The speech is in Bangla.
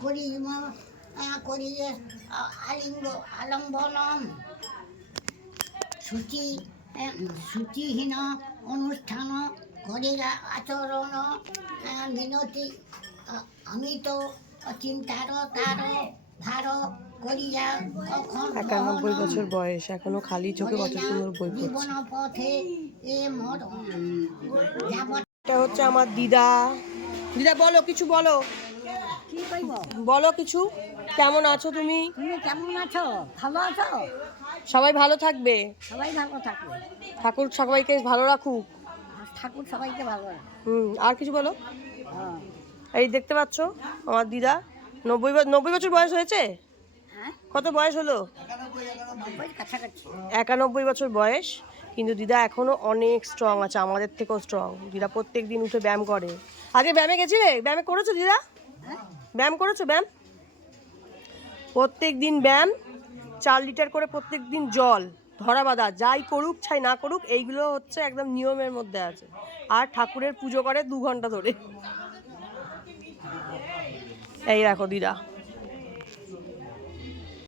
করি ম- আহ, করি আ- আলিঙ্গ আলম্বনম। সূচি সূচিহীন অনুষ্ঠান করিয়া আচরণ মিনতি তো চিন্তার তার ভার করিয়া কখন একানব্বই বছর বয়স এখনও খালি চোখে কত সুন্দর বই জীবন পথে এ মর এটা হচ্ছে আমার দিদা। দিদা বলো কিছু বলো। বলো কিছু। কেমন আছো তুমি? কেমন আছো? ভালো আছো? সবাই ভালো থাকবে? সবাই ভালো থাকবে। ঠাকুর সবাইকে ভালো রাখুক। ঠাকুর সবাইকে ভালো হুম আর কিছু বলো? হ্যাঁ। এই দেখতে পাচ্ছ আমার দিদা। নব্বই নব্বই বছর বয়স হয়েছে? হ্যাঁ। কত বয়স হলো? একানব্বই বছর বয়স। কিন্তু দিদা এখনও অনেক স্ট্রং আছে আমাদের থেকেও স্ট্রং দিদা প্রত্যেক দিন উঠে ব্যায়াম করে। আগে ব্যায়ামে গেছিলে? ব্যায়ামে করেছ দিদা? ব্যায়াম করেছ, ব্যায়াম? প্রত্যেক দিন ব্যায়াম, চার লিটার করে প্রত্যেক দিন জল, ধরা বাঁধা, যাই করুক, ছাই না করুক, এইগুলো হচ্ছে একদম নিয়মের মধ্যে আছে। আর ঠাকুরের পুজো করে দু ঘণ্টা ধরে। এই রাখো দিদা।